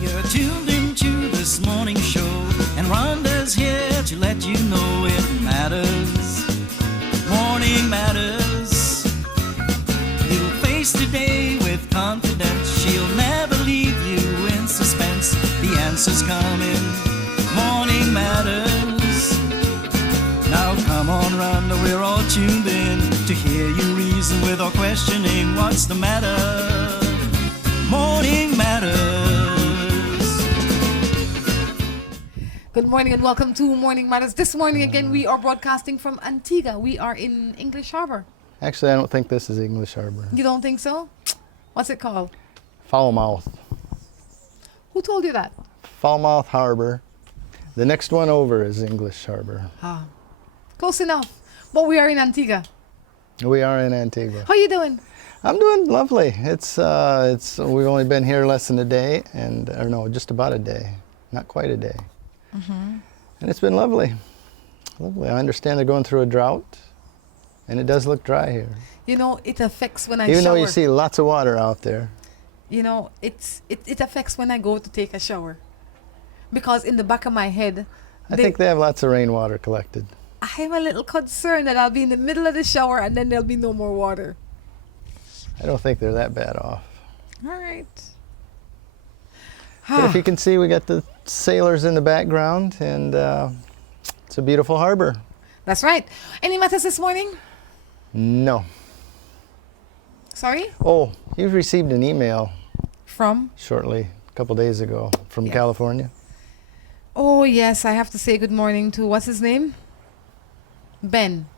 You're tuned into this morning show, and Rhonda's here to let you know it matters. Morning matters. You'll face today with confidence. She'll never leave you in suspense. The answer's coming. Morning matters. Now come on, Rhonda, we're all tuned in to hear you reason with or questioning what's the matter. Morning matters. Good morning and welcome to Morning Matters. This morning again we are broadcasting from Antigua. We are in English Harbor. Actually, I don't think this is English Harbor. You don't think so? What's it called? Falmouth. Who told you that? Falmouth Harbor. The next one over is English Harbor. Ah, close enough. But we are in Antigua. We are in Antigua. How you doing? I'm doing lovely. It's we've only been here less than a day, or no, just about a day, not quite a day. And it's been lovely. Lovely. I understand they're going through a drought, and it does look dry here. You know, it affects when I Even shower. though you see lots of water out there. You know, it affects when I go to take a shower. Because in the back of my head, I think they have lots of rainwater collected. I'm a little concerned that I'll be in the middle of the shower and then there'll be no more water. I don't think they're that bad off. All right. But if you can see, we got the sailors in the background, and it's a beautiful harbor. That's right. Any matters this morning? No. Sorry? Oh, you've received an email From? shortly, a couple days ago, from Yes. California. Oh, yes. I have to say good morning to, what's his name? Benjamin.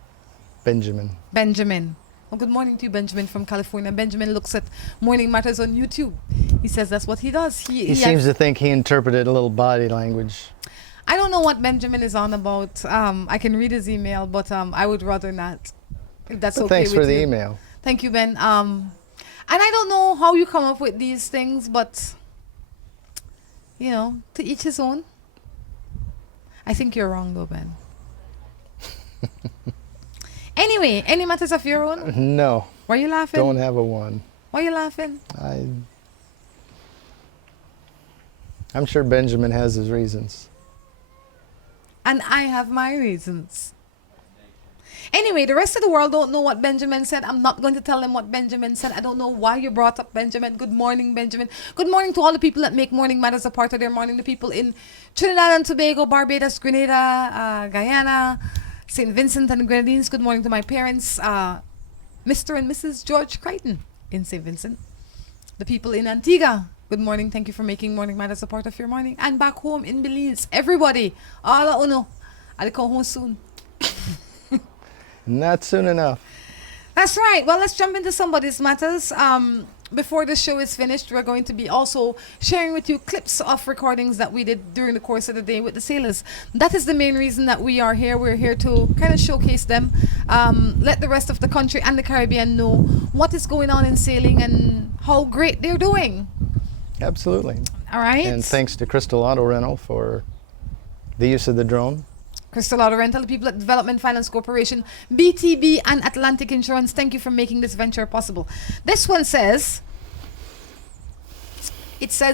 Benjamin. Well, good morning to you, Benjamin from California. Benjamin looks at Morning Matters on YouTube. He says that's what he does. He seems to think he interpreted a little body language. I don't know what Benjamin is on about. I can read his email, but I would rather not. If that's But okay thanks with for the you. email. Thank you, Ben. And I don't know how you come up with these things, but you know, to each his own. I think you're wrong, though, Ben. Anyway, any matters of your own? No, Why are you laughing? don't have a one. Why are you laughing? I'm sure Benjamin has his reasons. And I have my reasons. Anyway, the rest of the world don't know what Benjamin said. I'm not going to tell them what Benjamin said. I don't know why you brought up Benjamin. Good morning, Benjamin. Good morning to all the people that make Morning Matters a part of their morning. The people in Trinidad and Tobago, Barbados, Grenada, Guyana, St. Vincent and Grenadines. Good morning to my parents, Mr. and Mrs. George Crichton in St. Vincent. The people in Antigua. Good morning. Thank you for making Morning Matters a part of your morning. And back home in Belize. Everybody. All uno. I'll come home soon. Not soon enough. That's right. Well, let's jump into somebody's matters. Before the show is finished, we're going to be also sharing with you clips of recordings that we did during the course of the day with the sailors. That is the main reason that we are here. We're here to kind of showcase them, let the rest of the country and the Caribbean know what is going on in sailing and how great they're doing. Absolutely. All right. And thanks to Crystal Auto Rental for the use of the drone. Crystal Auto Rental, the people at Development Finance Corporation, BTB, and Atlantic Insurance. Thank you for making this venture possible. This one says,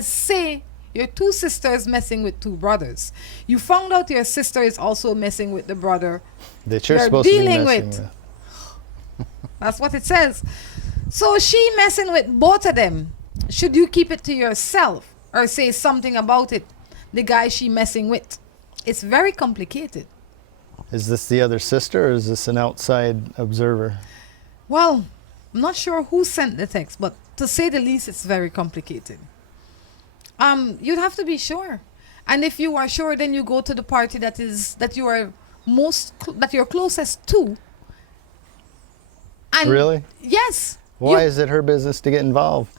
say your two sisters messing with two brothers. You found out your sister is also messing with the brother That you're You're supposed to be dealing messing with. with. That's what it says. So she messing with both of them. Should you keep it to yourself or say something about it? The guy she messing with. It's very complicated. Is this the other sister, or is this an outside observer? Well, I'm not sure who sent the text, but to say the least, it's very complicated. You'd have to be sure. And if you are sure, then you go to the party that you're closest to. And Really? Yes. Why is it her business to get involved?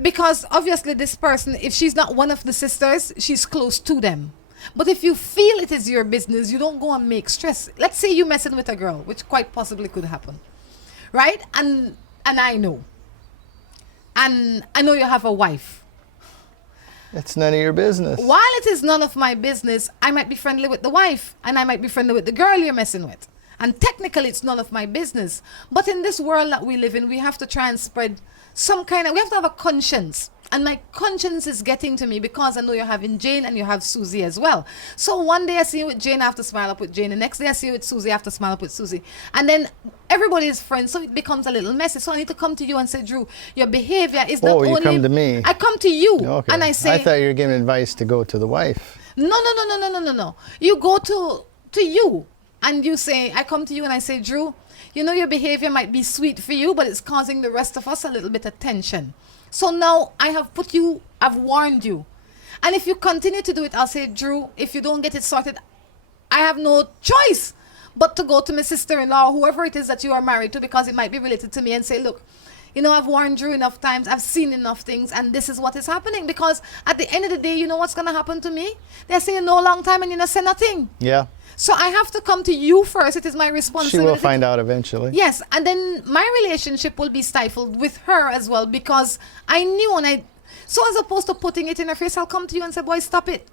Because obviously this person, if she's not one of the sisters, she's close to them. But if you feel it is your business, you don't go and make stress. Let's say you're messing with a girl, which quite possibly could happen. Right? And I know. And I know you have a wife. It's none of your business. While it is none of my business, I might be friendly with the wife and I might be friendly with the girl you're messing with. And technically it's none of my business. But in this world that we live in, we have to try and spread we have to have a conscience. And my conscience is getting to me because I know you're having Jane and you have Susie as well. So one day I see you with Jane, I have to smile up with Jane. The next day I see you with Susie, I have to smile up with Susie. And then everybody is friends, so it becomes a little messy. So I need to come to you and say, Drew, your behavior is not only... Oh, you come to me. I come to you. Okay. And I say... I thought you were giving advice to go to the wife. No. You go to you and you say, I come to you and I say, Drew, you know your behavior might be sweet for you, but it's causing the rest of us a little bit of tension. So now I've warned you. And if you continue to do it, I'll say, Drew, if you don't get it sorted, I have no choice but to go to my sister-in-law, whoever it is that you are married to, because it might be related to me, and say, look, you know, I've warned Drew enough times, I've seen enough things, and this is what is happening. Because at the end of the day, you know what's going to happen to me? They're saying no long time and you don't say nothing. Yeah. So I have to come to you first. It is my responsibility. She will find out eventually. Yes, and then my relationship will be stifled with her as well, because I knew so as opposed to putting it in her face, I'll come to you and say, boy, stop it.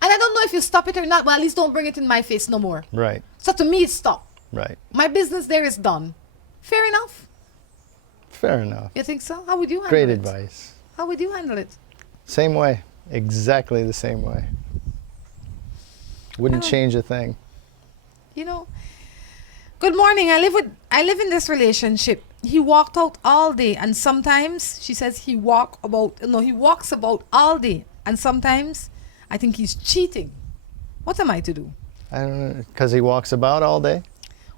And I don't know if you stop it or not, but at least don't bring it in my face no more. Right. So to me, it's stop. Right. My business there is done. Fair enough? Fair enough. You think so? How would you handle Great it? advice. How would you handle it? Same way. Exactly the same way. Wouldn't change a thing. You know, good morning. I live in this relationship. He walked out all day, and sometimes she says he walks about all day, and sometimes I think he's cheating. What am I to do? I don't know, because he walks about all day.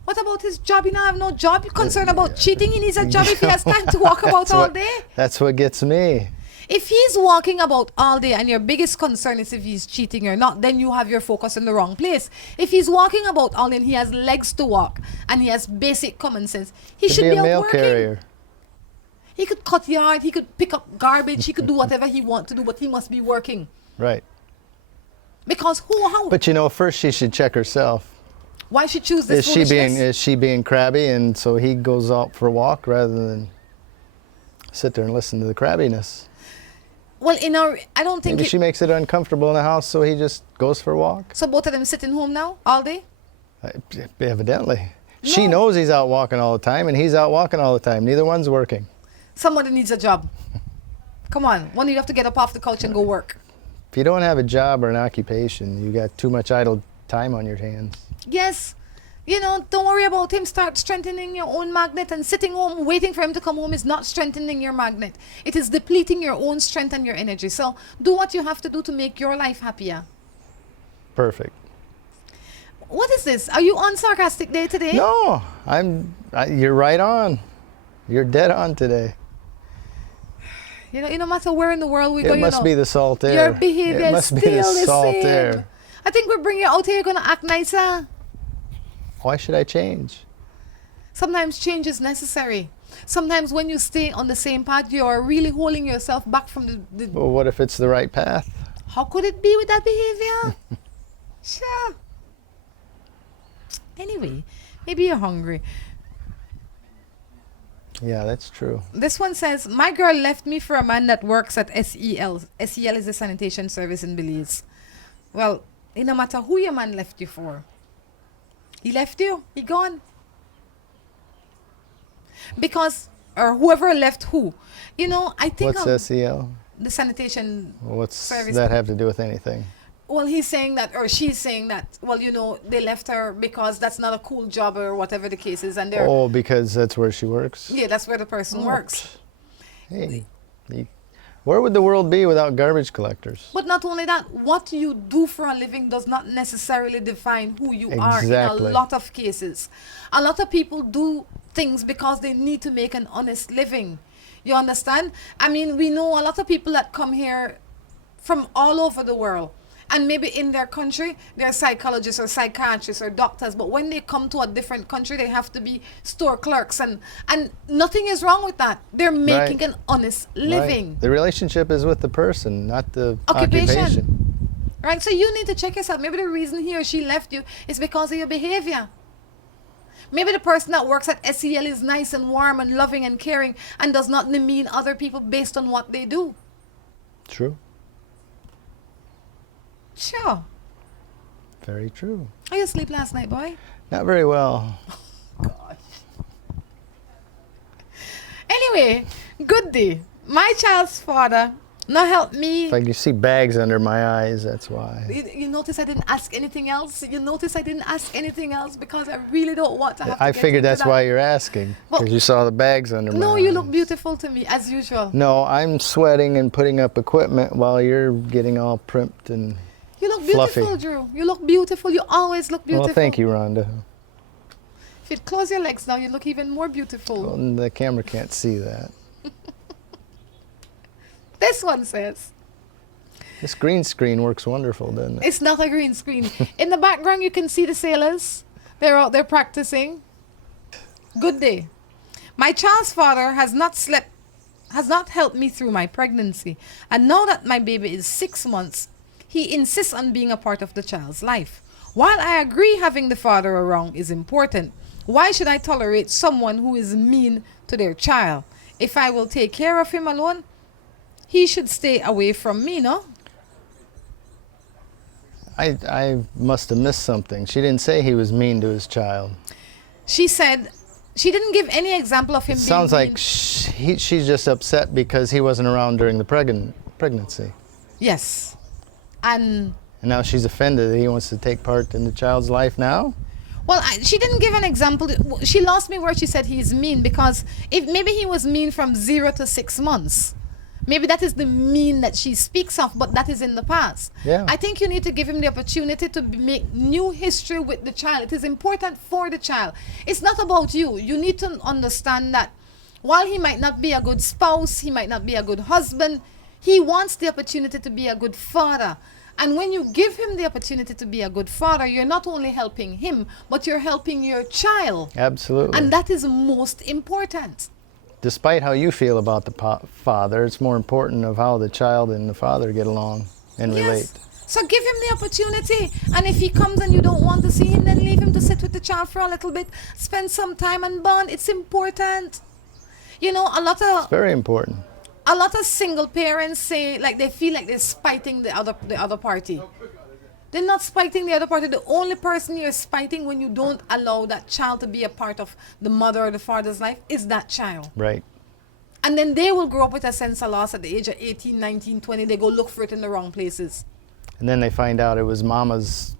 What about his job? He don't have no job. You're concerned about cheating? He needs a job if he has time to walk about all day. That's what gets me. If he's walking about all day and your biggest concern is if he's cheating or not, then you have your focus in the wrong place. If he's walking about all day and he has legs to walk and he has basic common sense, he should be a out mail working. carrier. He could cut yard, he could pick up garbage, he could do whatever he wants to do, but he must be working. Right. Because how? But you know, first she should check herself. Why she choose this Is she being crabby, and so he goes out for a walk rather than sit there and listen to the crabbiness? Well, I don't think Maybe she makes it uncomfortable in the house, so he just goes for a walk. So both of them sitting home now all day? Evidently. No. She knows he's out walking all the time, and he's out walking all the time. Neither one's working. Somebody needs a job. Come on, one of you have to get up off the couch and go work. If you don't have a job or an occupation, you got too much idle time on your hands. Yes. You know, don't worry about him. Start strengthening your own magnet, and sitting home waiting for him to come home is not strengthening your magnet. It is depleting your own strength and your energy. So do what you have to do to make your life happier. Perfect. What is this? Are you on sarcastic day today? No, you're right on. You're dead on today. You know, no matter where in the world we go, It must be the salt air. your behavior It is must be still the the salt same. air. I think we bring you out here, you're going to act nicer. Why should I change? Sometimes change is necessary. Sometimes when you stay on the same path, you are really holding yourself back from the Well, what if it's the right path? How could it be with that behavior? Sure. Anyway, maybe you're hungry. Yeah, that's true. This one says, my girl left me for a man that works at SEL. SEL is a sanitation service in Belize. Well, it no matter who your man left you for. He left you. He gone. Because, or whoever left who. You know, I think... What's SEL? The sanitation What's service. that have to do with anything? Well, he's saying that, or she's saying that, well, you know, they left her because that's not a cool job or whatever the case is. And they're... Oh, because that's where she works? Yeah, that's where the person works. Hey, where would the world be without garbage collectors? But not only that, what you do for a living does not necessarily define who you are in a lot of cases. A lot of people do things because they need to make an honest living. You understand? I mean, we know a lot of people that come here from all over the world. And maybe in their country, they're psychologists or psychiatrists or doctors. But when they come to a different country, they have to be store clerks. And nothing is wrong with that. They're making an honest living. Right. The relationship is with the person, not the occupation. Right? So you need to check yourself. Maybe the reason he or she left you is because of your behavior. Maybe the person that works at SEL is nice and warm and loving and caring and does not demean other people based on what they do. True. Sure. Very true. How you sleep last night, boy? Not very well. Gosh. Anyway, good day. My child's father not help me. If you see bags under my eyes, that's why. You notice I didn't ask anything else? You notice I didn't ask anything else because I really don't want to have to I get figured into that's that. why you're asking, Well, because you saw the bags under my eyes. No, you look beautiful to me, as usual. No, I'm sweating and putting up equipment while you're getting all primped and You look beautiful, fluffy. Drew. You look beautiful. You always look beautiful. Well, thank you, Rhonda. If you close your legs now, you look even more beautiful. Well, the camera can't see that. This one says, This green screen works wonderful, doesn't it? it's not a green screen. In the background, you can see the sailors. They're out there practicing. Good day. My child's father has not helped me through my pregnancy. And now that my baby is 6 months, he insists on being a part of the child's life. While I agree having the father around is important, why should I tolerate someone who is mean to their child? If I will take care of him alone, he should stay away from me, no? I must have missed something. She didn't say he was mean to his child. She said she didn't give any example of him being Sounds mean. like she's just upset because he wasn't around during the pregnancy. Yes. And And now she's offended that he wants to take part in the child's life now? well, she didn't give an example. She lost me where she said he's mean, because if maybe he was mean from 0 to 6 months. Maybe that is the mean that she speaks of, but that is in the past. Yeah. I think you need to give him the opportunity to make new history with the child. It is important for the child. It's not about you. You need to understand that while he might not be a good spouse, he might not be a good husband, he wants the opportunity to be a good father. And when you give him the opportunity to be a good father, you're not only helping him, but you're helping your child. Absolutely. And that is most important. Despite how you feel about the father, it's more important of how the child and the father get along and relate. So give him the opportunity. And if he comes and you don't want to see him, then leave him to sit with the child for a little bit. Spend some time and bond. It's important. You know, a lot of Very important. single parents say like they feel like they're spiting the other party. They're not spiting the other party. The only person you're spiting when you don't allow that child to be a part of the mother or the father's life is that child. Right. And then they will grow up with a sense of loss at the age of 18, 19, 20. They go look for it in the wrong places. And then they find out it was mama's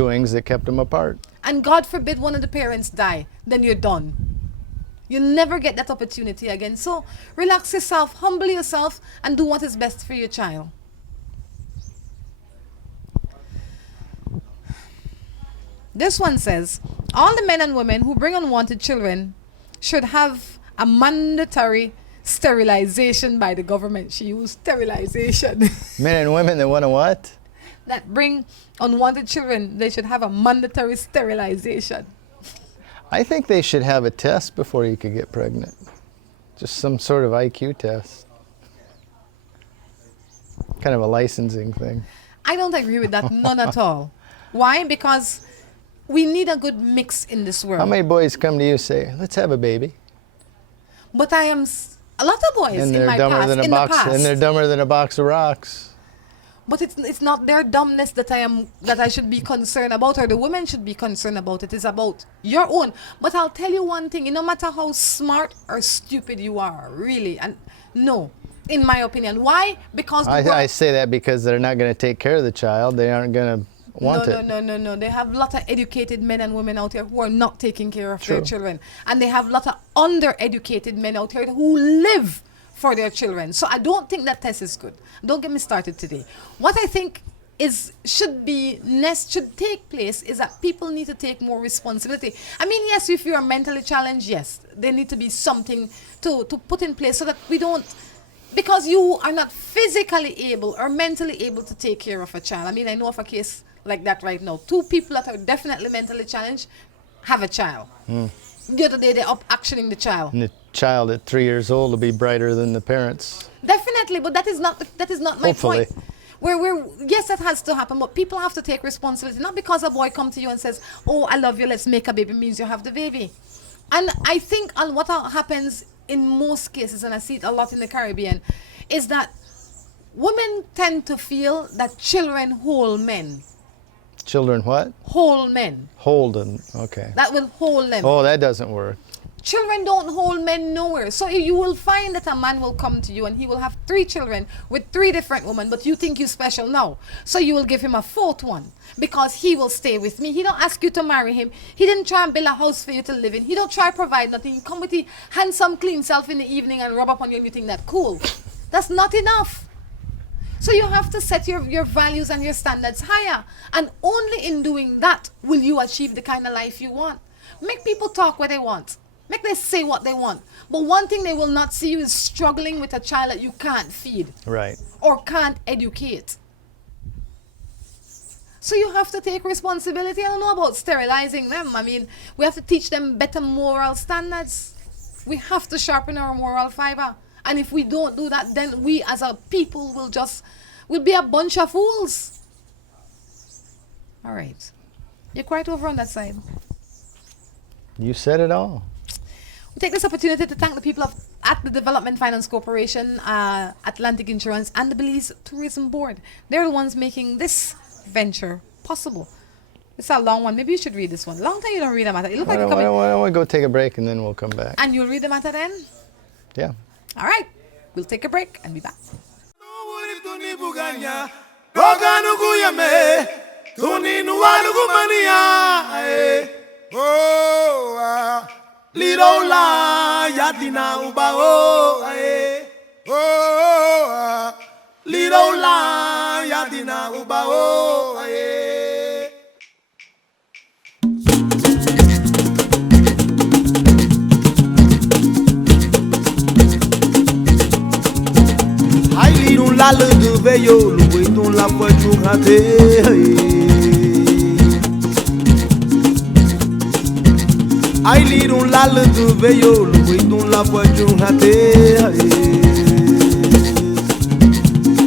doings that kept them apart. And God forbid one of the parents die, then you're done. You never get that opportunity again. So relax yourself, humble yourself, and do what is best for your child. This one says, all the men and women who bring unwanted children should have a mandatory sterilization by the government. She used sterilization. Men and women that want to what? That bring unwanted children, they should have a mandatory sterilization. I think they should have a test before you could get pregnant. Just some sort of IQ test. Kind of a licensing thing. I don't agree with that, none at all. Why? Because we need a good mix in this world. How many boys come to you and say, let's have a baby? But I am a lot of boys And in they're my dumber past, than a in box, the past. and they're dumber than a box of rocks. But it's not their dumbness that I should be concerned about, or the women should be concerned about. It is about your own. But I'll tell you one thing, no matter how smart or stupid you are, really, and no, in my opinion. Why? Because I say that because they're not going to take care of the child. They aren't going to want it. No. They have a lot of educated men and women out here who are not taking care of their True. children. And they have a lot of undereducated men out here who live for their children. So I don't think that test is good. Don't get me started today. What I think should take place is that people need to take more responsibility. I mean, yes, if you are mentally challenged, yes, there need to be something to put in place so that we don't, because you are not physically able or mentally able to take care of a child. I mean, I know of a case like that right now. 2 people that are definitely mentally challenged have a child. The other day they're up actioning the child. And the child at 3 years old will be brighter than the parents. Definitely, but that is not my Hopefully. point. Where yes, that has to happen, but people have to take responsibility. Not because a boy comes to you and says, "Oh, I love you, let's make a baby," means you have the baby. And I think what happens in most cases, and I see it a lot in the Caribbean, is that women tend to feel that children hold men. Children what? Hold men. Hold them. Okay. That will hold them. Oh, that doesn't work. Children don't hold men nowhere. So you will find that a man will come to you and he will have 3 children with 3 different women, but you think you're special now. So you will give him a 4th one because he will stay with me. He don't ask you to marry him. He didn't try and build a house for you to live in. He don't try to provide nothing. He come with the handsome, clean self in the evening and rub up on you and you think that cool. That's not enough. So you have to set your values and your standards higher. And only in doing that will you achieve the kind of life you want. Make people talk what they want. Make them say what they want. But one thing they will not see you is struggling with a child that you can't feed. Right. Or can't educate. So you have to take responsibility. I don't know about sterilizing them. I mean, we have to teach them better moral standards. We have to sharpen our moral fiber. And if we don't do that, then we as a people will be a bunch of fools. All right. You're quite over on that side. You said it all. We take this opportunity to thank the people at the Development Finance Corporation, Atlantic Insurance, and the Belize Tourism Board. They're the ones making this venture possible. It's a long one. Maybe you should read this one. Long time you don't read them at it. It looks like I want to go take a break and then we'll come back. And you'll read them at the end? Yeah. All right. We'll take a break and be back. Lirola yatina ubao ae Lirola yatina ubao ae Ai lirun la le de veyo lu weton la poitou raté Ai lirun la le de veyo lu weton la poitou raté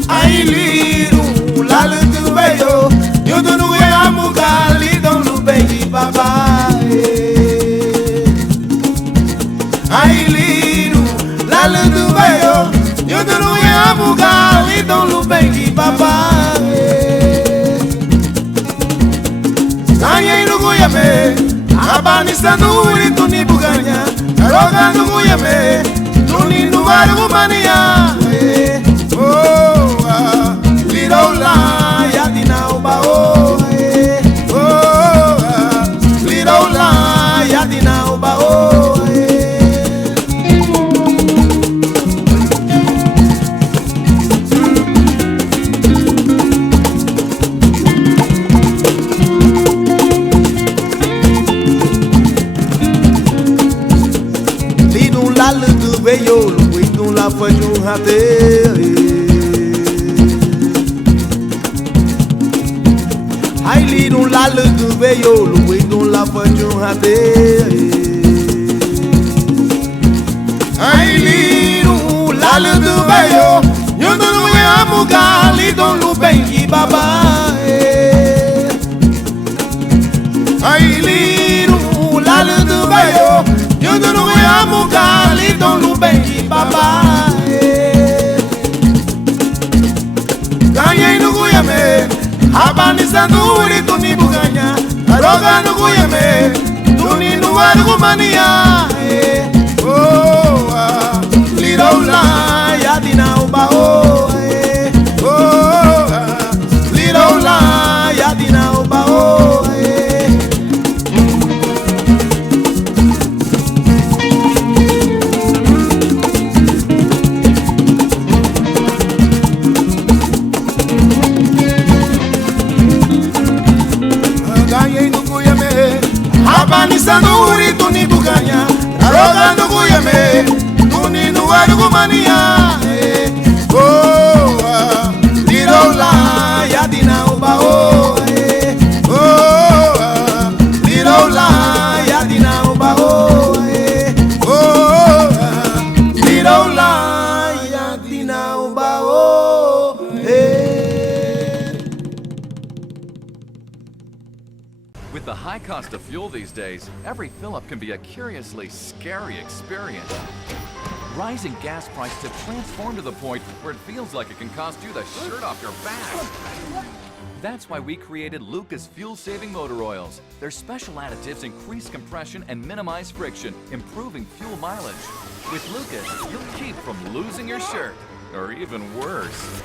Ai lirun la le de veyo yo de nou e amuga li don lu bengi papa Ai lirun la le de veyo yo de nou e amuga li don lu bengi papa Anye no goyame Abani sanuri tuni buganya Roga nugu yame Tuni nuwaru gumania Oh Lirola Yadina uba oh Oh Lirola Yadina uba oh Veio lu weton la poitou raté Ai lirun la le de veio lu weton la poitou raté Ai lirun la le de veio yo de nou e amuga li don lu bengi baba Ai lirun la le de veio yo de nou e amuga li don lu bengi baba Ganye nugu yame Abani sanuri tuni buganya Roga nugu yame Tuni nuwaru gumania Oh Lirola Yadina uba oh Oh Lirola Yadina uba oh Abani sanuri tuni buganya Roga nugu yame Tuni nuwaru gumania Oh Lirola Yadina uba oh Oh Lirola Yadina uba oh Oh Lirola Yadina uba oh With the high cost of fuel these days, every fill-up can be a curiously scary experience. Rising gas prices have transformed to the point where it feels like it can cost you the shirt off your back. That's why we created Lucas fuel-saving motor oils. Their special additives increase compression and minimize friction, improving fuel mileage. With Lucas, you'll keep from losing your shirt, or even worse.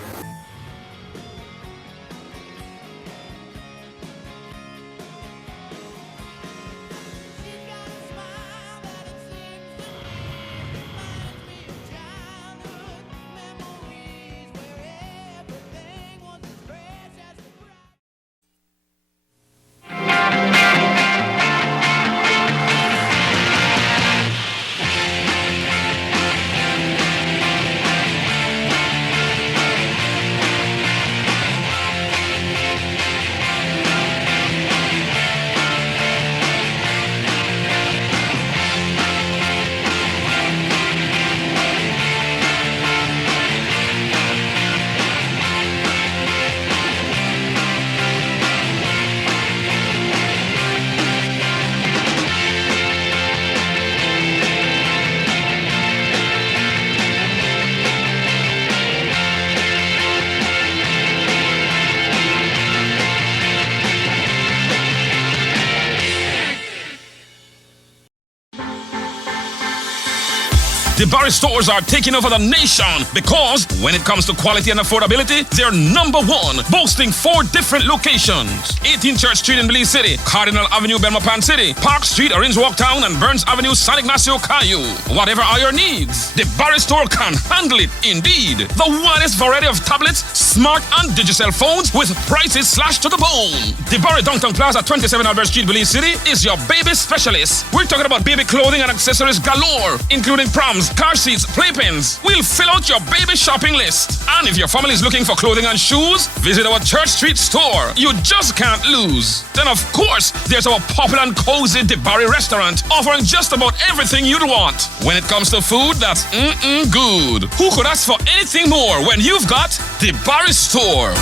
The Barry stores are taking over the nation because when it comes to quality and affordability, they're number one, boasting 4 different locations. 18 Church Street in Belize City, Cardinal Avenue, Belmopan City, Park Street, Orange Walk Town, and Burns Avenue, San Ignacio, Caillou. Whatever are your needs, the Barry store can handle it indeed. The widest variety of tablets, smart and digital phones with prices slashed to the bone. The Barry Downtown Plaza, 27 Albert Street, Belize City is your baby specialist. We're talking about baby clothing and accessories galore, including proms, car seats, playpens. We'll fill out your baby shopping list. And if your family is looking for clothing and shoes, visit our Church Street store. You just can't lose. Then of course, there's our popular and cozy The Barry restaurant, offering just about everything you'd want. When it comes to food, that's good. Who could ask for anything more when you've got The Barry store?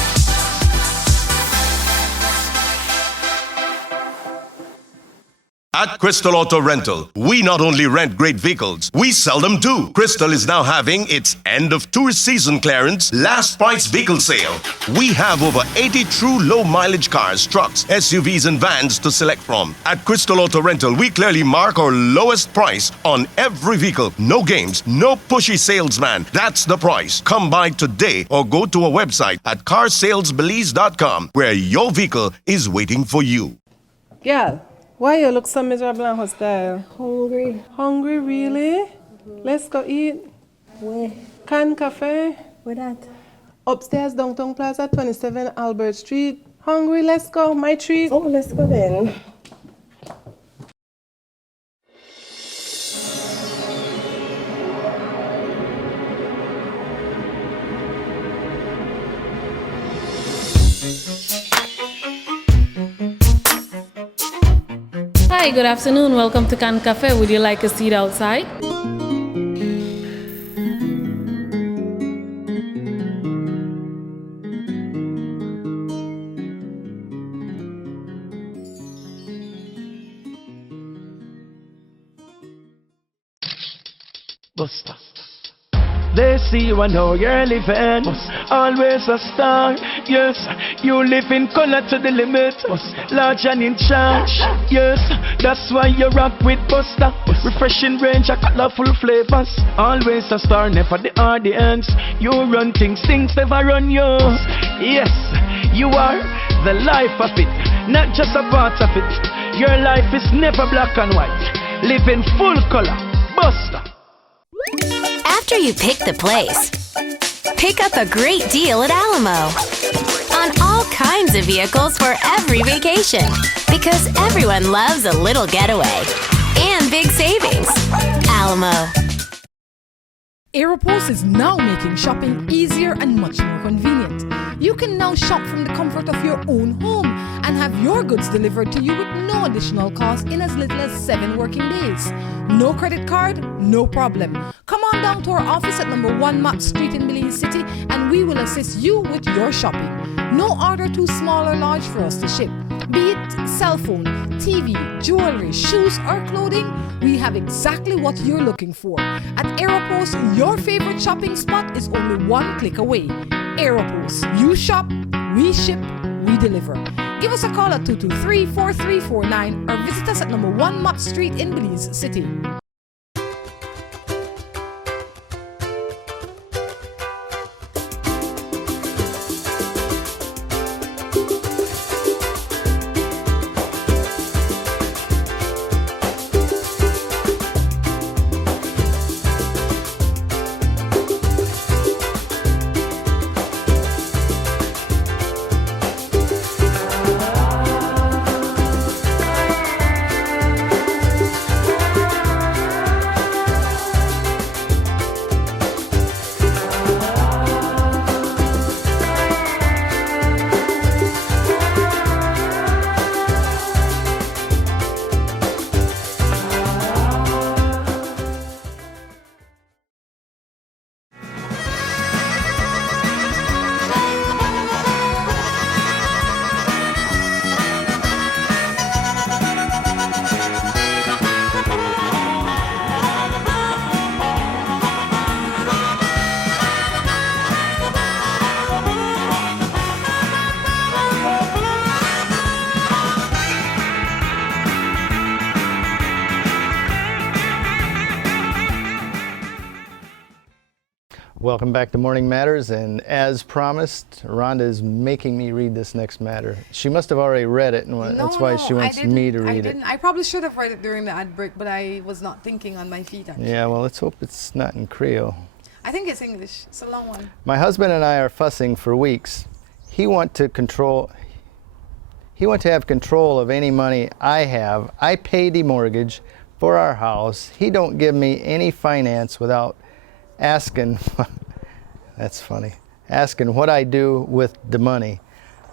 At Crystal Auto Rental, we not only rent great vehicles, we sell them too. Crystal is now having its end of tourist season clearance last price vehicle sale. We have over 80 true low mileage cars, trucks, SUVs and vans to select from. At Crystal Auto Rental, we clearly mark our lowest price on every vehicle. No games, no pushy salesman. That's the price. Come by today or go to our website at carsalesbelize.com where your vehicle is waiting for you. Girl, why you look so miserable and hostile? Hungry. Hungry, really? Let's go eat. Where? Can Cafe. Where that? Upstairs, Downtown Plaza, 27 Albert Street. Hungry, let's go. My treat. Oh, let's go then. Hi, good afternoon. Welcome to Can Cafe. Would you like a seat outside? Buster. They see you and know you're living. Always a star. Yes, you live in color to the limit. Large and in charge. Yes, that's why you rock with Buster. Refreshing range of colorful flavors. Always a star, never the audience. You run things never run you. Yes, you are the life of it, not just a part of it. Your life is never black and white. Live in full color. Buster. After you pick the place, pick up a great deal at Alamo on all kinds of vehicles for every vacation, because everyone loves a little getaway and big savings. Alamo. Aeropost is now making shopping easier and much more convenient. You can now shop from the comfort of your own home and have your goods delivered to you with no additional cost in as little as 7 working days. No credit card? No problem. Come on down to our office at number 1 Mott Street in Belize City and we will assist you with your shopping. No order too small or large for us to ship. Be it cell phone, TV, jewelry, shoes or clothing, we have exactly what you're looking for. At Aeropost, your favorite shopping spot is only 1 click away. Aeropost. You shop, we ship, we deliver. Give us a call at 223-4349 or visit us at number 1 Mott Street in Belize City. Welcome back to Morning Matters, and as promised, Rhonda is making me read this next matter. She must have already read it, and that's why she wants me to read it. I probably should have read it during the ad break, but I was not thinking on my feet, actually. Yeah, well, let's hope it's not in Creole. I think it's English. It's a long one. My husband and I are fussing for weeks. He wants to have control of any money I have. I pay the mortgage for our house. He don't give me any finance without asking, that's funny, asking what I do with the money.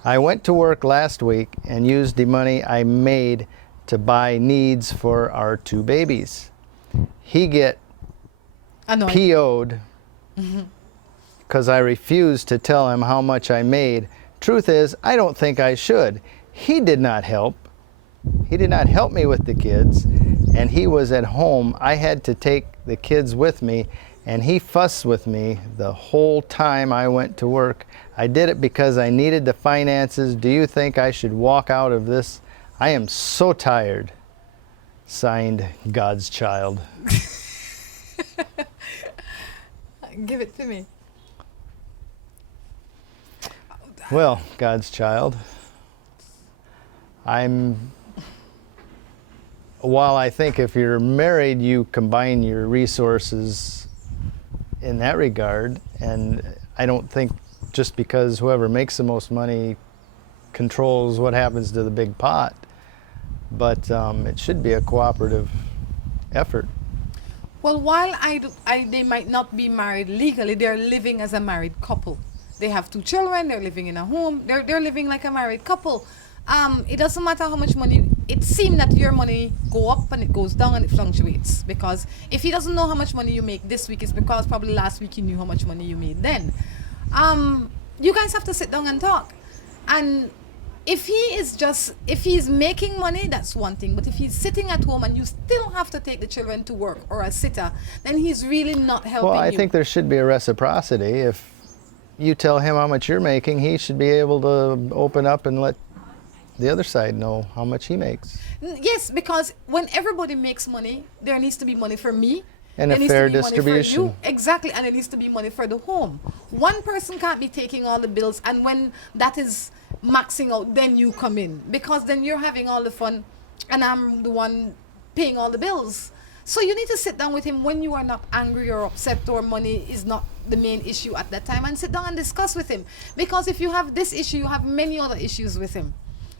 I went to work last week and used the money I made to buy needs for our 2 babies. He get PO'd because I refused to tell him how much I made. Truth is, I don't think I should. He did not help. He did not help me with the kids, and he was at home. I had to take the kids with me, and he fussed with me the whole time I went to work. I did it because I needed the finances. Do you think I should walk out of this? I am so tired. Signed, God's Child. Give it to me. Well, God's Child, while I think if you're married, you combine your resources in that regard, and I don't think just because whoever makes the most money controls what happens to the big pot, but it should be a cooperative effort. Well, while they might not be married legally, they're living as a married couple. They have 2 children, they're living in a home, they're living like a married couple. It doesn't matter how much money, it seems that your money go up and it goes down and it fluctuates, because if he doesn't know how much money you make this week, it's because probably last week you knew how much money you made then. You guys have to sit down and talk. And if he's making money, that's one thing, but if he's sitting at home and you still have to take the children to work or a sitter, then he's really not helping you. Well, I think there should be a reciprocity. If you tell him how much you're making, he should be able to open up and let the other side know how much he makes. Yes, because when everybody makes money, there needs to be money for me. And a fair distribution. Exactly, and there needs to be money for the home. One person can't be taking all the bills, and when that is maxing out, then you come in, because then you're having all the fun and I'm the one paying all the bills. So you need to sit down with him when you are not angry or upset or money is not the main issue at that time, and sit down and discuss with him, because if you have this issue, you have many other issues with him.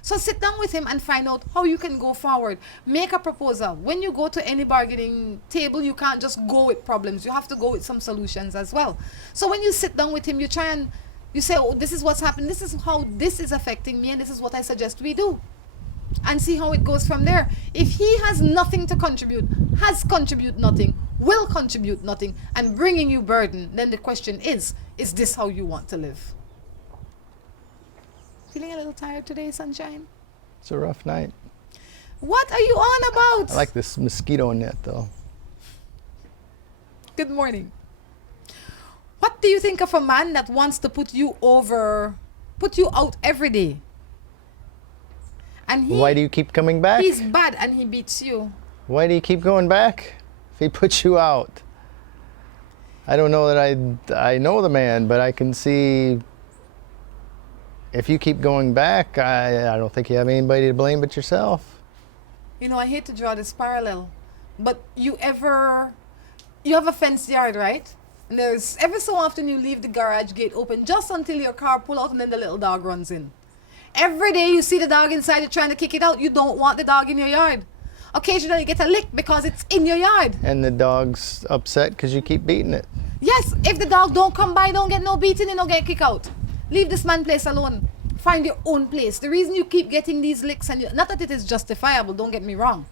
So sit down with him and find out how you can go forward. Make a proposal. When you go to any bargaining table, you can't just go with problems. You have to go with some solutions as well. So when you sit down with him, you try and you say, oh, this is what's happened. This is how this is affecting me, and this is what I suggest we do. And see how it goes from there. If he has nothing to contribute, will contribute nothing, and bringing you burden, then the question is this how you want to live? Feeling a little tired today, sunshine? It's a rough night. What are you on about? I like this mosquito net, though. Good morning. What do you think of a man that wants to put you out every day? And Why do you keep coming back? He's bad and he beats you. Why do you keep going back if he puts you out? I don't know that I know the man, but I can see if you keep going back, I don't think you have anybody to blame but yourself. You know, I hate to draw this parallel, but you have a fenced yard, right? And there's every so often you leave the garage gate open just until your car pull out and then the little dog runs in. Every day you see the dog inside, you're trying to kick it out. You don't want the dog in your yard. Occasionally you get a lick because it's in your yard. And the dog's upset because you keep beating it. Yes, if the dog don't come by, don't get no beating and don't get kicked out. Leave this man place alone. Find your own place. The reason you keep getting these licks, and not that it is justifiable, don't get me wrong,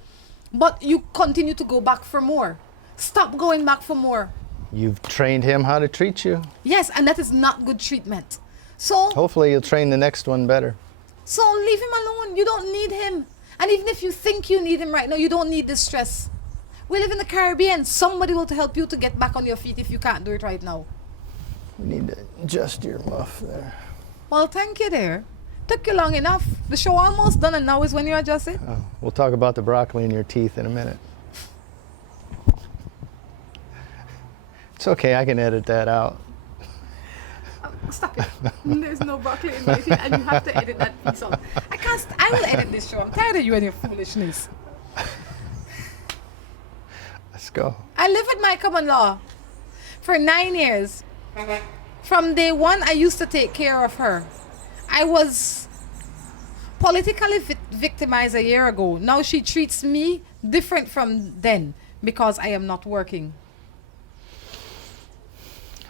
but you continue to go back for more. Stop going back for more. You've trained him how to treat you. Yes, and that is not good treatment. So hopefully you'll train the next one better. So leave him alone. You don't need him. And even if you think you need him right now, you don't need the stress. We live in the Caribbean. Somebody will help you to get back on your feet if you can't do it right now. You need to adjust your muff there. Well, thank you there. Took you long enough. The show almost done and now is when you adjust it. Oh, we'll talk about the broccoli in your teeth in a minute. It's okay, I can edit that out. Stop it. There's no broccoli in my teeth and you have to edit that piece out. I will edit this show. I'm tired of you and your foolishness. Let's go. I live with my common law for 9 years. From day one, I used to take care of her. I was politically victimized a year ago. Now she treats me different from then because I am not working.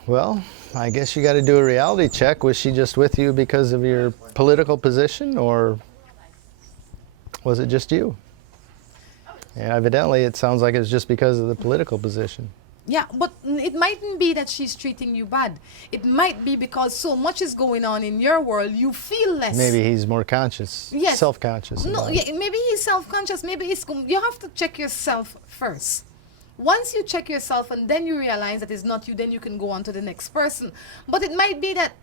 Well, I guess you got to do a reality check. Was she just with you because of your political position, or was it just you? Yeah, evidently it sounds like it's just because of the political position. Yeah, but it mightn't be that she's treating you bad. It might be because so much is going on in your world, you feel less. Maybe he's more conscious, yes. Self-conscious. No, yeah, maybe he's self-conscious. Maybe you have to check yourself first. Once you check yourself and then you realize that it's not you, then you can go on to the next person. But it might be that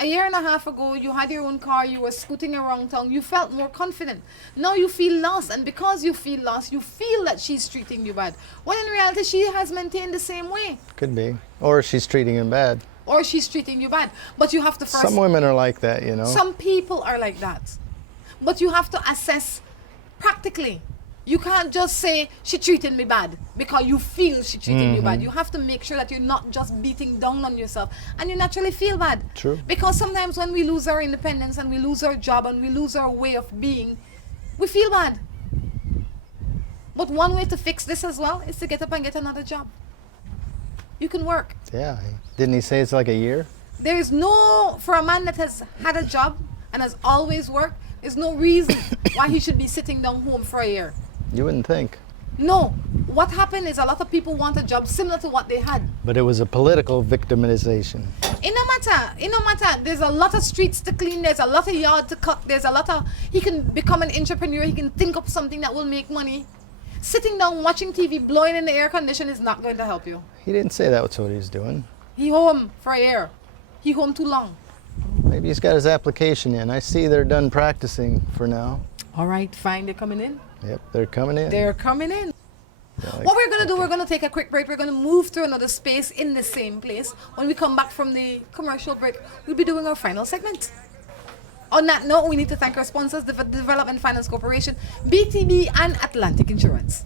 a year and a half ago, you had your own car, you were scooting around town, you felt more confident. Now you feel lost, and because you feel lost, you feel that she's treating you bad. When in reality, she has maintained the same way. Could be. Or she's treating him bad. Or she's treating you bad. But you have to first... Some women are like that, you know. Some people are like that. But you have to assess practically. You can't just say, she treated me bad, because you feel she treated you bad. You have to make sure that you're not just beating down on yourself, and you naturally feel bad. True. Because sometimes when we lose our independence, and we lose our job, and we lose our way of being, we feel bad. But one way to fix this as well is to get up and get another job. You can work. Yeah. Didn't he say it's like a year? There is no, for a man that has had a job and has always worked, there's no reason why he should be sitting down home for a year. You wouldn't think. No. What happened is a lot of people want a job similar to what they had. But it was a political victimization. It no matter. There's a lot of streets to clean. There's a lot of yard to cut. There's a lot of... He can become an entrepreneur. He can think up something that will make money. Sitting down, watching TV, blowing in the air condition is not going to help you. He didn't say that was what he was doing. He home for a year. He home too long. Maybe he's got his application in. I see they're done practicing for now. All right, fine. They're coming in. Yep, they're coming in. They're coming in. Like, what we're going to do, we're going to take a quick break. We're going to move to another space in the same place. When we come back from the commercial break, we'll be doing our final segment. On that note, we need to thank our sponsors, the Development Finance Corporation, BTB, and Atlantic Insurance.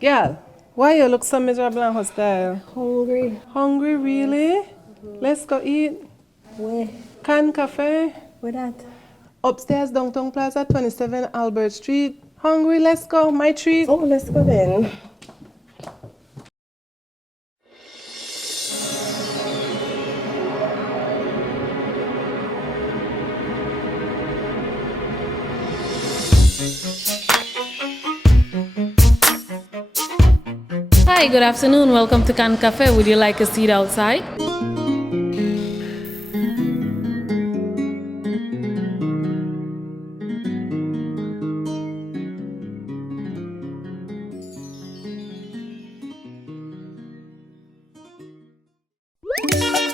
Girl, why you look so miserable and hostile? Hungry. Hungry, really? Let's go eat. Where? Can Cafe. Where that? Upstairs, Downtown Plaza, 27 Albert Street. Hungry, let's go. My treat. Oh, let's go then. Hi, good afternoon. Welcome to Can Cafe. Would you like a seat outside?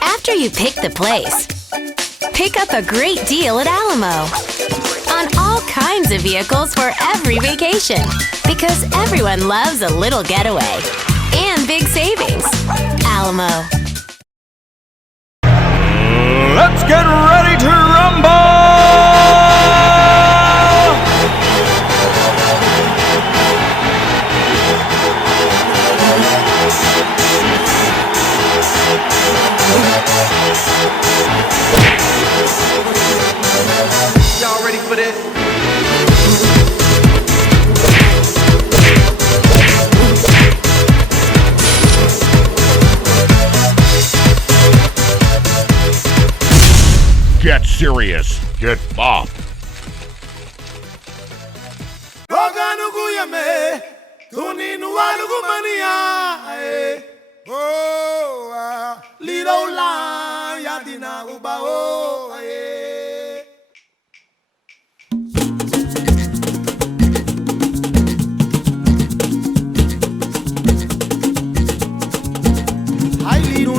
After you pick the place, pick up a great deal at Alamo on all kinds of vehicles for every vacation. Because everyone loves a little getaway. And big savings. Alamo. Let's get ready to rumble! Y'all ready for this? Get serious. Get bop.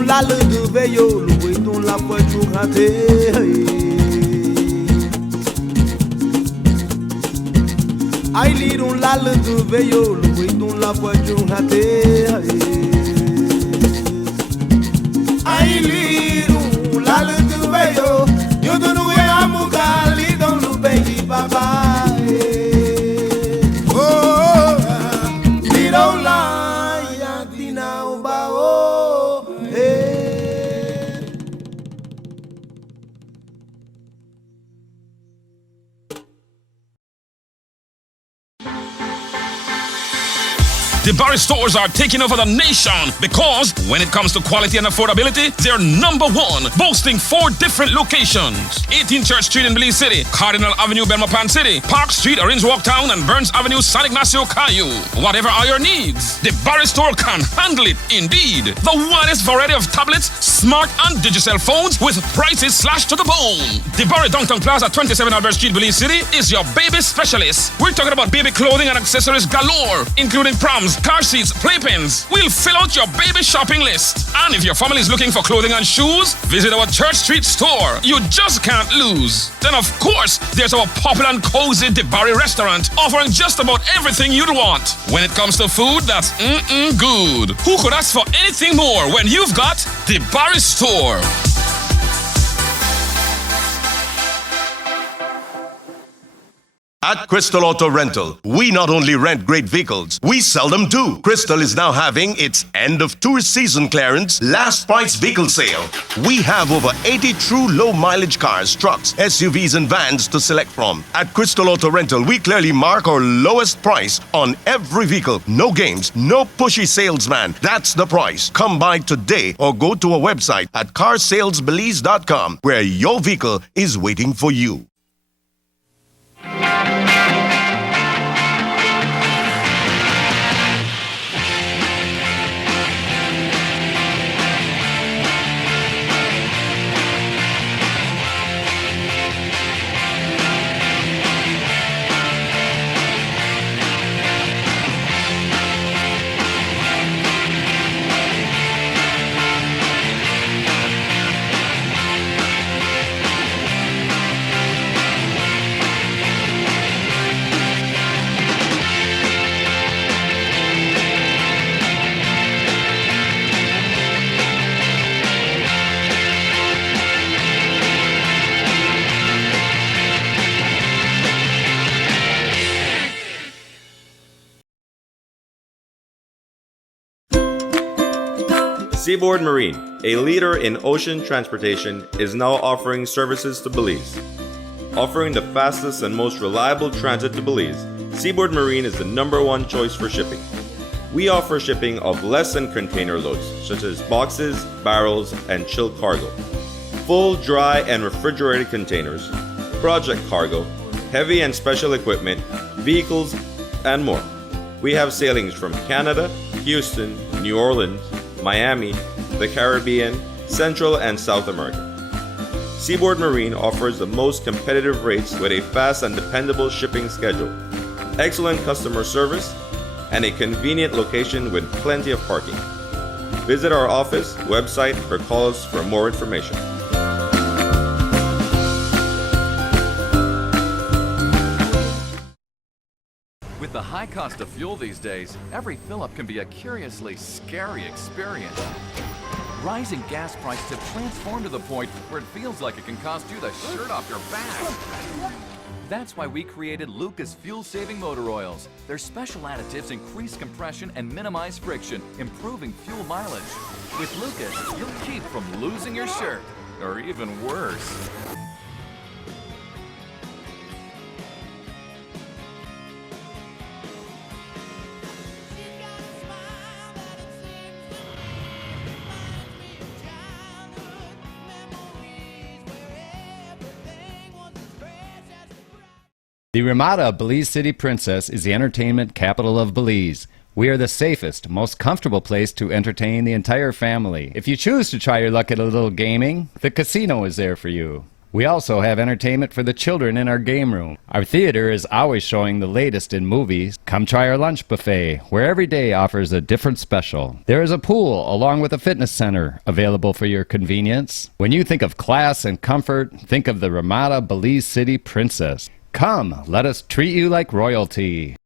La le de veillot, le breton la voiture ratée. Aïe, lidon la le de veillot, le breton la voiture ratée. Aïe, lidon la le de veillot, yo de nous et à mon gars, lidon le pays papa. Oh, lidon la, ya dina au bao. The Barry stores are taking over the nation because when it comes to quality and affordability, they're number one, boasting 4 different locations. 18 Church Street in Belize City, Cardinal Avenue, Belmopan City, Park Street, Orange Walk Town, and Burns Avenue, San Ignacio, Caillou. Whatever are your needs, the Barry store can handle it indeed. The widest variety of tablets, smart and digital phones with prices slashed to the bone. The Barry Downtown Plaza, 27 Albert Street, Belize City is your baby specialist. We're talking about baby clothing and accessories galore, including proms, car seats, playpens. We'll fill out your baby shopping list. And if your family is looking for clothing and shoes, visit our Church Street store. You just can't lose. Then of course, there's our popular and cozy DeBarry restaurant, offering just about everything you'd want. When it comes to food, that's good. Who could ask for anything more when you've got DeBarry store? At Crystal Auto Rental, we not only rent great vehicles, we sell them too. Crystal is now having its end of tour season clearance last price vehicle sale. We have over 80 true low mileage cars, trucks, SUVs and vans to select from. At Crystal Auto Rental, we clearly mark our lowest price on every vehicle. No games, no pushy salesman. That's the price. Come by today or go to our website at carsalesbelize.com where your vehicle is waiting for you. Seaboard Marine, a leader in ocean transportation, is now offering services to Belize. Offering the fastest and most reliable transit to Belize, Seaboard Marine is the #1 choice for shipping. We offer shipping of less than container loads, such as boxes, barrels, and chilled cargo, full, dry, and refrigerated containers, project cargo, heavy and special equipment, vehicles, and more. We have sailings from Canada, Houston, New Orleans, Miami, the Caribbean, Central and South America. Seaboard Marine offers the most competitive rates with a fast and dependable shipping schedule, excellent customer service, and a convenient location with plenty of parking. Visit our office, website, or call us for more information. With the high cost of fuel these days, every fill-up can be a curiously scary experience. Rising gas prices have transformed to the point where it feels like it can cost you the shirt off your back. That's why we created Lucas fuel-saving motor oils. Their special additives increase compression and minimize friction, improving fuel mileage. With Lucas, you'll keep from losing your shirt, or even worse. The Ramada Belize City Princess is the entertainment capital of Belize. We are the safest, most comfortable place to entertain the entire family. If you choose to try your luck at a little gaming, the casino is there for you. We also have entertainment for the children in our game room. Our theater is always showing the latest in movies. Come try our lunch buffet, where every day offers a different special. There is a pool along with a fitness center available for your convenience. When you think of class and comfort, think of the Ramada Belize City Princess. Come, let us treat you like royalty.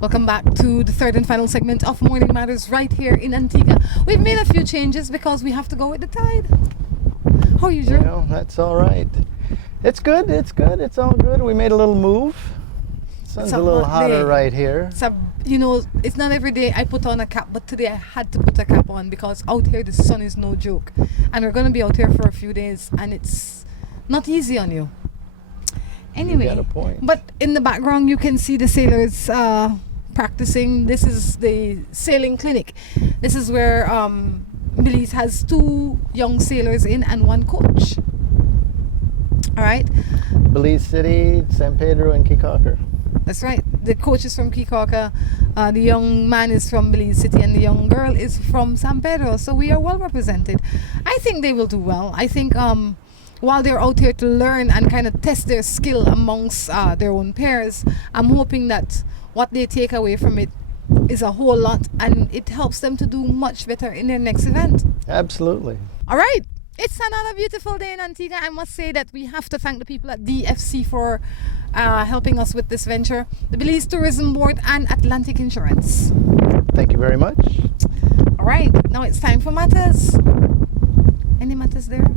Welcome back to the third and final segment of Morning Matters right here in Antigua. We've made a few changes because we have to go with the tide. How are you, Drew? Well, that's all right. It's good, it's all good. We made a little move. Sun's a little hotter right here. So, you know, it's not every day I put on a cap, but today I had to put a cap on because out here the sun is no joke. And we're going to be out here for a few days and it's not easy on you. Anyway, you got a point. But in the background you can see the sailors practicing. This is the sailing clinic. This is where Belize has 2 young sailors in and 1 coach. All right. Belize City, San Pedro, and Kikaker. That's right. The coach is from Kikaker, the young man is from Belize City, and the young girl is from San Pedro. So we are well represented. I think they will do well. I think while they're out here to learn and kind of test their skill amongst their own pairs, I'm hoping that what they take away from it is a whole lot and it helps them to do much better in their next event. Absolutely. All right. It's another beautiful day in Antigua. I must say that we have to thank the people at DFC for helping us with this venture, the Belize Tourism Board and Atlantic Insurance. Thank you very much. All right. Now it's time for matters. Any matters there?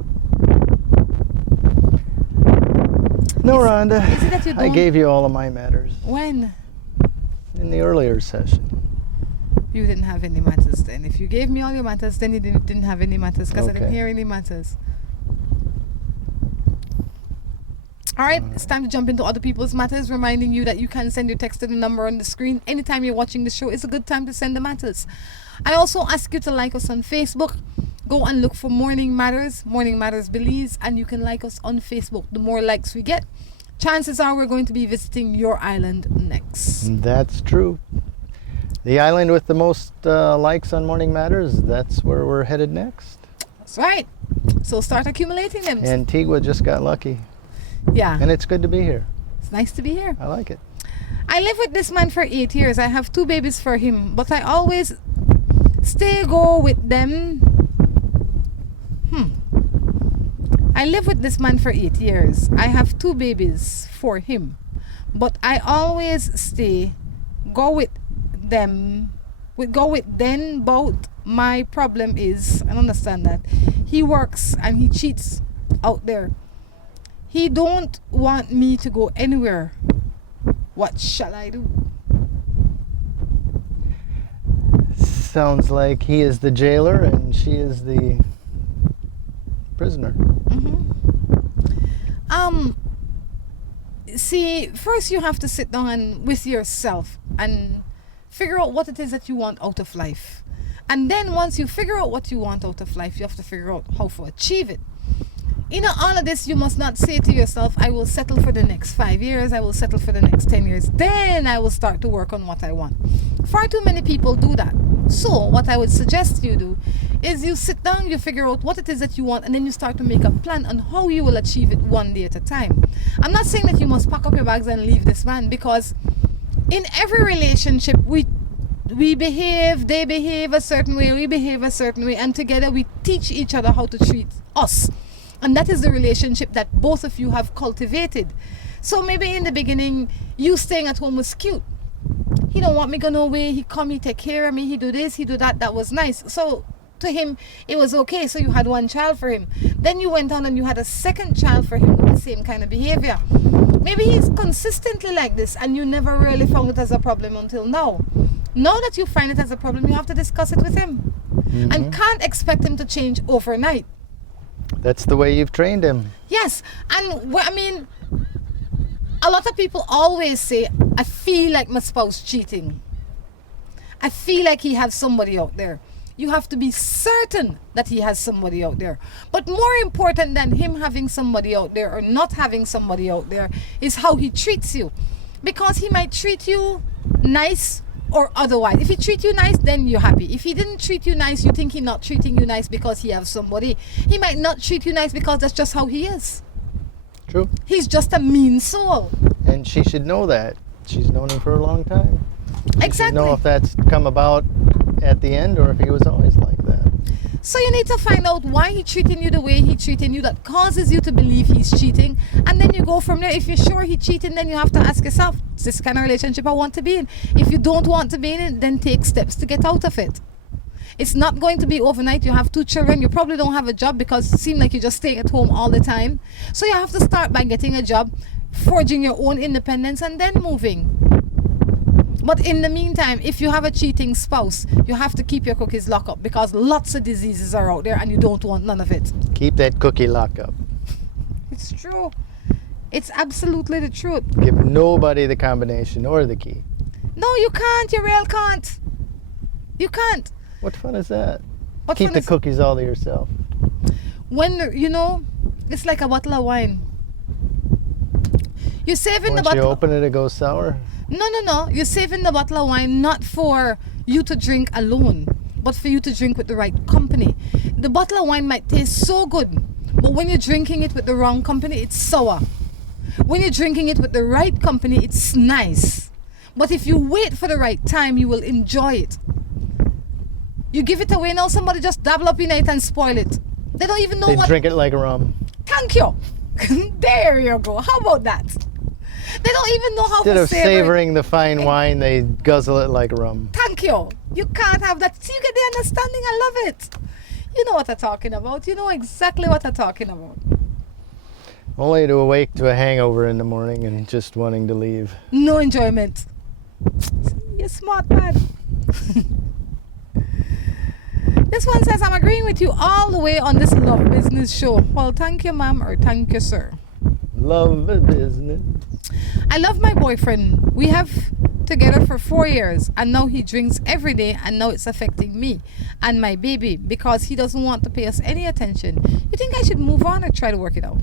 No, Rhonda. Is it that you I don't? gave you all of my matters When? in the earlier session. You didn't have any matters then. If you gave me all your matters, then you didn't have any matters because I didn't Okay. hear any matters. All right, it's time to jump into other people's matters, reminding you that you can send your text to the number on the screen. Anytime you're watching the show, it's a good time to send the matters. I also ask you to like us on Facebook. Go and look for Morning Matters Belize, and you can like us on Facebook. The more likes we get, chances are we're going to be visiting your island next. That's true. The island with the most likes on Morning Matters, that's where we're headed next. That's right. So start accumulating them. Antigua just got lucky. Yeah. And it's good to be here. nice to be here. I like it. I live with this man for 8 years. I have 2 babies for him, but I always go with them. I live with this man for 8 years. I have 2 babies for him, but I always go with them. Go with them both. My problem is, I understand that he works and he cheats out there. He don't want me to go anywhere. What shall I do? Sounds like he is the jailer and she is the prisoner. See, first you have to sit down and with yourself and figure out what it is that you want out of life. And then once you figure out what you want out of life, you have to figure out how to achieve it. In all of this, you must not say to yourself, I will settle for the next 5 years, I will settle for the next 10 years, then I will start to work on what I want. Far too many people do that. So what I would suggest you do is you sit down, you figure out what it is that you want, and then you start to make a plan on how you will achieve it one day at a time. I'm not saying that you must pack up your bags and leave this man, because in every relationship we behave, they behave a certain way, we behave a certain way, and together we teach each other how to treat us. And that is the relationship that both of you have cultivated. So maybe in the beginning, you staying at home was cute. He don't want me go nowhere. He come, he take care of me, he do this, he do that. That was nice. So to him, it was okay. So you had 1 child for him. Then you went on and you had a 2nd child for him with the same kind of behavior. Maybe he's consistently like this and you never really found it as a problem until now. Now that you find it as a problem, you have to discuss it with him. And can't expect him to change overnight. That's the way you've trained him. Yes, and I mean, a lot of people always say, I feel like my spouse cheating. I feel like he has somebody out there. You have to be certain that he has somebody out there. But more important than him having somebody out there or not having somebody out there is how he treats you. Because he might treat you nice or otherwise. If he treat you nice, then you're happy. If he didn't treat you nice, you think he's not treating you nice because he has somebody. He might not treat you nice because that's just how he is. True. He's just a mean soul. And she should know that. She's known him for a long time. She Exactly. should know if that's come about at the end or if he was always like that. So you need to find out why he's treating you the way he's treating you that causes you to believe he's cheating, and then you go from there. If you're sure he's cheating, then you have to ask yourself, is this kind of relationship I want to be in? If you don't want to be in it, then take steps to get out of it. It's not going to be overnight. You have 2 children. You probably don't have a job because it seems like you're just staying at home all the time. So you have to start by getting a job, forging your own independence, and then moving. But in the meantime, if you have a cheating spouse, you have to keep your cookies locked up because lots of diseases are out there and you don't want none of it. Keep that cookie locked up. It's true. It's absolutely the truth. Give nobody the combination or the key. No, you can't. You real can't. You can't. What fun is that? What Keep fun the is- cookies all to yourself. When, you know, it's like a bottle of wine. You're saving the Once you bottle. open it, it goes sour. No. You're saving the bottle of wine not for you to drink alone, but for you to drink with the right company. The bottle of wine might taste so good, but when you're drinking it with the wrong company, it's sour. When you're drinking it with the right company, it's nice. But if you wait for the right time, you will enjoy it. You give it away now, somebody just dabble up in it and spoil it. They don't even know They what. drink it like rum. Thank you. There you go. How about that? They don't even know how Instead to of savor it. savoring the fine wine, they guzzle it like rum. Thank you. You can't have that. See, you get the understanding. I love it. You know what I'm talking about. You know exactly what I'm talking about. Only to awake to a hangover in the morning and just wanting to leave. No enjoyment. You're smart, man. This one says, I'm agreeing with you all the way on this love business show. Well, thank you, ma'am, or thank you, sir. Love business. I love my boyfriend. We have together for 4 years and now he drinks every day and now it's affecting me and my baby because he doesn't want to pay us any attention. You think I should move on or try to work it out?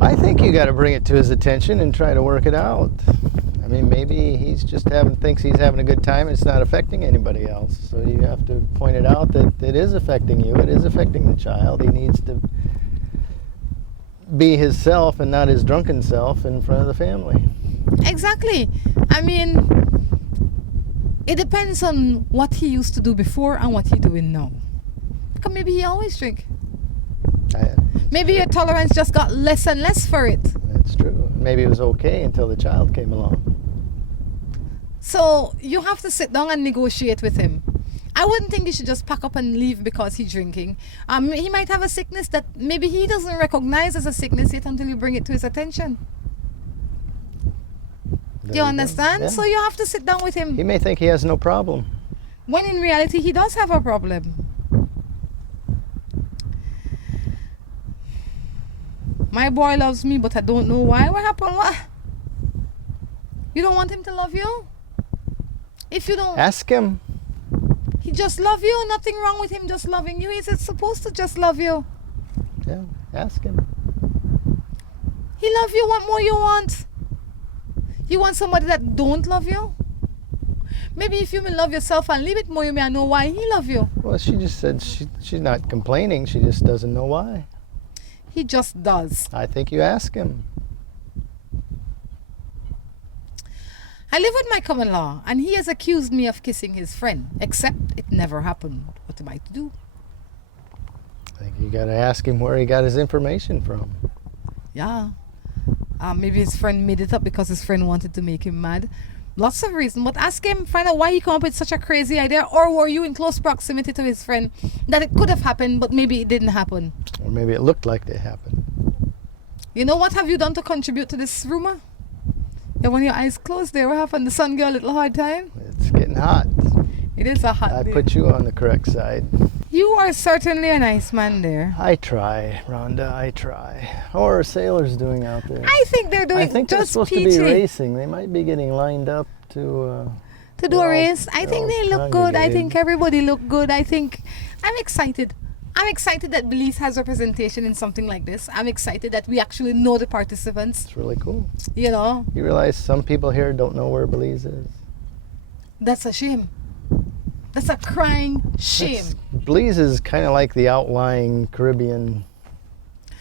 I think you got to bring it to his attention and try to work it out. I mean, maybe he's just thinks he's having a good time and it's not affecting anybody else. So you have to point it out that it is affecting you. It is affecting the child. He needs to be his self and not his drunken self in front of the family. Exactly. I mean, it depends on what he used to do before and what he's doing now. Because maybe he always drink. Maybe your tolerance just got less and less for it. That's true. Maybe it was okay until the child came along. So you have to sit down and negotiate with him. I wouldn't think you should just pack up and leave because he's drinking. He might have a sickness that maybe he doesn't recognize as a sickness yet until you bring it to his attention. Do you understand? Yeah. So you have to sit down with him. He may think he has no problem. When in reality, he does have a problem. My boy loves me, but I don't know why. What happened? What? You don't want him to love you? If you don't... Ask him. He just love you. Nothing wrong with him just loving you. He's supposed to just love you. Yeah, ask him. He love you. What more you want? You want somebody that don't love you? Maybe if you may love yourself a little bit more, you may know why he love you. Well, she just said she's not complaining. She just doesn't know why. He just does. I think you ask him. I live with my common law, and he has accused me of kissing his friend, except it never happened. What am I to do? I think you got to ask him where he got his information from. Yeah. Maybe his friend made it up because his friend wanted to make him mad. Lots of reasons, but ask him, find out why he came up with such a crazy idea, or were you in close proximity to his friend that it could have happened, but maybe it didn't happen. Or maybe it looked like it happened. You know what have you done to contribute to this rumor? Yeah, when your eyes closed there, what happened? The sun gave a little hard time? It's getting hot. It is a hot day. I put you on the correct side. You are certainly a nice man there. I try, Rhonda, I try. How are sailors doing out there? I think they're doing I think they're just supposed peachy. to be racing. They might be getting lined up to do a race. I think they look good. I think everybody look good. I'm excited. I'm excited that Belize has representation in something like this. I'm excited that we actually know the participants. It's really cool. You know? You realize some people here don't know where Belize is? That's a shame. That's a crying shame. Belize is kind of like the outlying Caribbean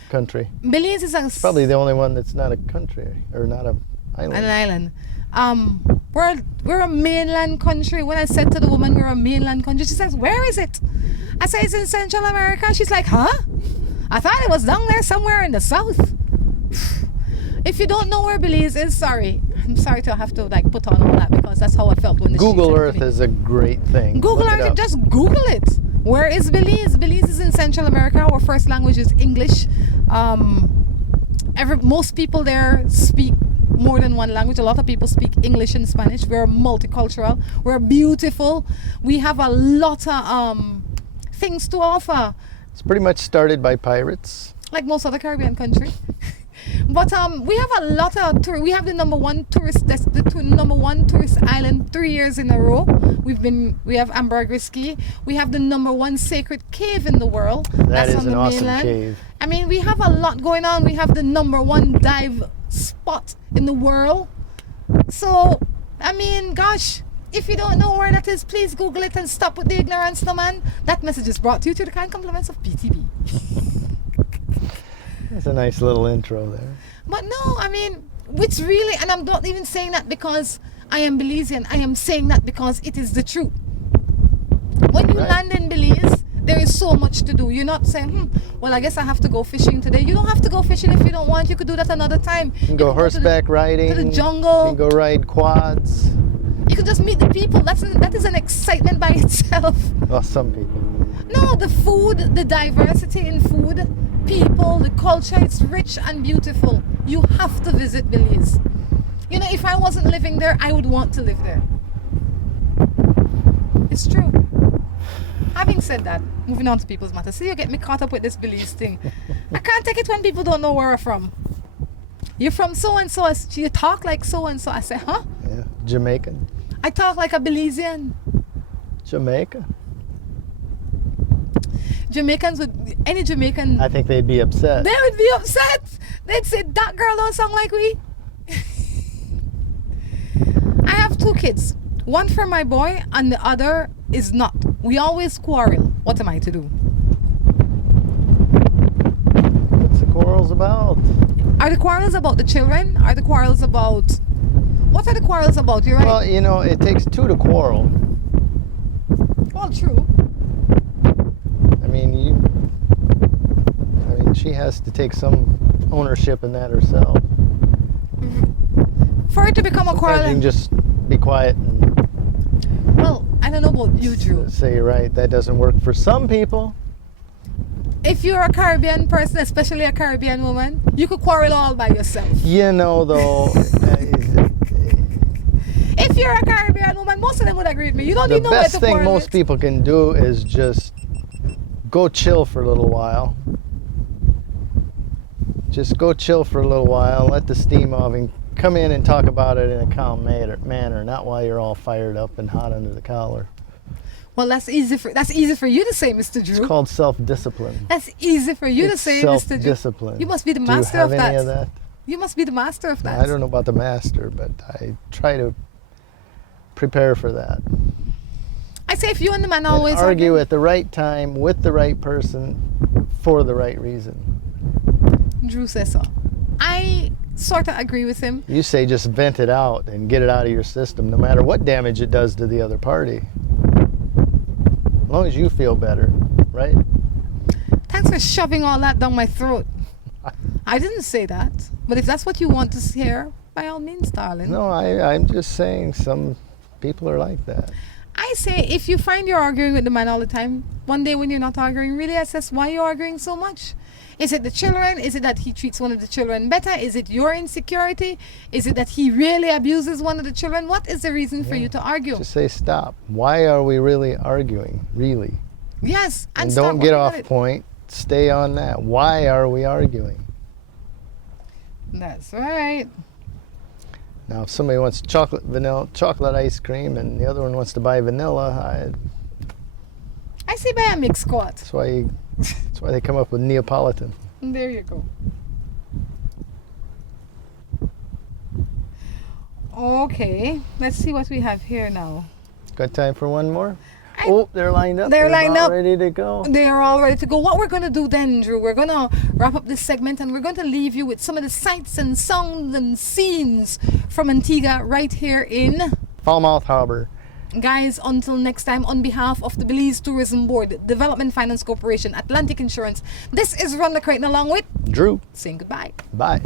country. Belize is probably the only one that's not a country or not an island. An island. We're a mainland country. When I said to the woman we're a mainland country, she says, "Where is it?" I say it's in Central America. She's like, "Huh? I thought it was down there somewhere in the south." If you don't know where Belize is, sorry. I'm sorry to have to put on all that because that's how I felt when Google Earth is a great thing. Google Earth, just Google it. Where is Belize? Belize is in Central America. Our first language is English. Most people there speak more than one language. A lot of people speak English and Spanish. We're multicultural. We're beautiful. We have a lot of things to offer. It's pretty much started by pirates. Like most other Caribbean country. But we have a lot of we have the number one tourist island 3 years in a row. We have Ambergris Caye. We have the number one sacred cave in the world. That's on an the awesome mainland. cave. I mean, we have a lot going on. We have the number one dive spot in the world. So, I mean, gosh, if you don't know where that is, please Google it and stop with the ignorance, no man. That message is brought to you through the kind compliments of PTV. That's a nice little intro there. But no, I mean, it's really, and I'm not even saying that because I am Belizean. I am saying that because it is the truth. When you land in Belize, there is so much to do. You're not saying, well, I guess I have to go fishing today. You don't have to go fishing if you don't want. You could do that another time. You can go horseback riding. To the jungle. You can go ride quads. You can just meet the people. That is an excitement by itself. Well, some people. No, the food, the diversity in food, people, the culture, it's rich and beautiful. You have to visit Belize. You know, if I wasn't living there, I would want to live there. It's true. Having said that, moving on to people's matters. See, you get me caught up with this Belize thing. I can't take it when people don't know where I'm from. You're from so-and-so. You talk like so-and-so. I say, huh? Yeah, Jamaican. I talk like a Belizean. Jamaica. Jamaicans would, any Jamaican... I think they'd be upset. They would be upset. They'd say, that girl don't sound like we. I have 2 kids. One for my boy and the other is not. We always quarrel. What am I to do? What's the quarrel quarrels about? Are the quarrels about the children? Are the quarrels about... What are the quarrels about? You're right. Well, you know, it takes two to quarrel. Well, true. I mean, she has to take some ownership in that herself. For it to become a quarrel... You can just be quiet and... Well, I don't know about you, Drew. Say you're right. That doesn't work for some people. If you're a Caribbean person, especially a Caribbean woman, you could quarrel all by yourself. You know, though... If you're a Caribbean woman, most of them would agree with me. You don't need nowhere to quarrel. The best thing most people can do is just go chill for a little while. Just go chill for a little while, let the steam off, and come in and talk about it in a calm manner, not while you're all fired up and hot under the collar. Well, that's easy for you to say, Mr. Drew. It's called self-discipline. That's easy for you to say, Mr. Drew. Self-discipline. You must be the master of that. Do you have any of that? You must be the master of that. I don't know about the master, but I try to prepare for that. I say if you and the man always argue at the right time with the right person for the right reason. Drew says so. I sort of agree with him. You say just vent it out and get it out of your system, no matter what damage it does to the other party. As long as you feel better, right? Thanks for shoving all that down my throat. I didn't say that, but if that's what you want to hear, by all means, darling. No, I'm just saying some people are like that. I say if you find you're arguing with the man all the time, one day when you're not arguing, really assess why you're arguing so much. Is it the children? Is it that he treats one of the children better? Is it your insecurity? Is it that he really abuses one of the children? What is the reason for you to argue? Just say stop. Why are we really arguing? Really? Yes. And don't get off point. Stay on that. Why are we arguing? That's right. Now, if somebody wants chocolate ice cream, and the other one wants to buy vanilla, I say buy a mixed quart. That's why they come up with Neapolitan. There you go. Okay, let's see what we have here now. Got time for one more? Oh, they're lined up. They're lined up. Ready to go. They are all ready to go. What we're going to do then, Drew, we're going to wrap up this segment and we're going to leave you with some of the sights and sounds and scenes from Antigua right here in Falmouth Harbor. Guys, until next time, on behalf of the Belize Tourism Board, Development Finance Corporation, Atlantic Insurance, this is Rhonda Crichton along with Drew saying goodbye. Bye.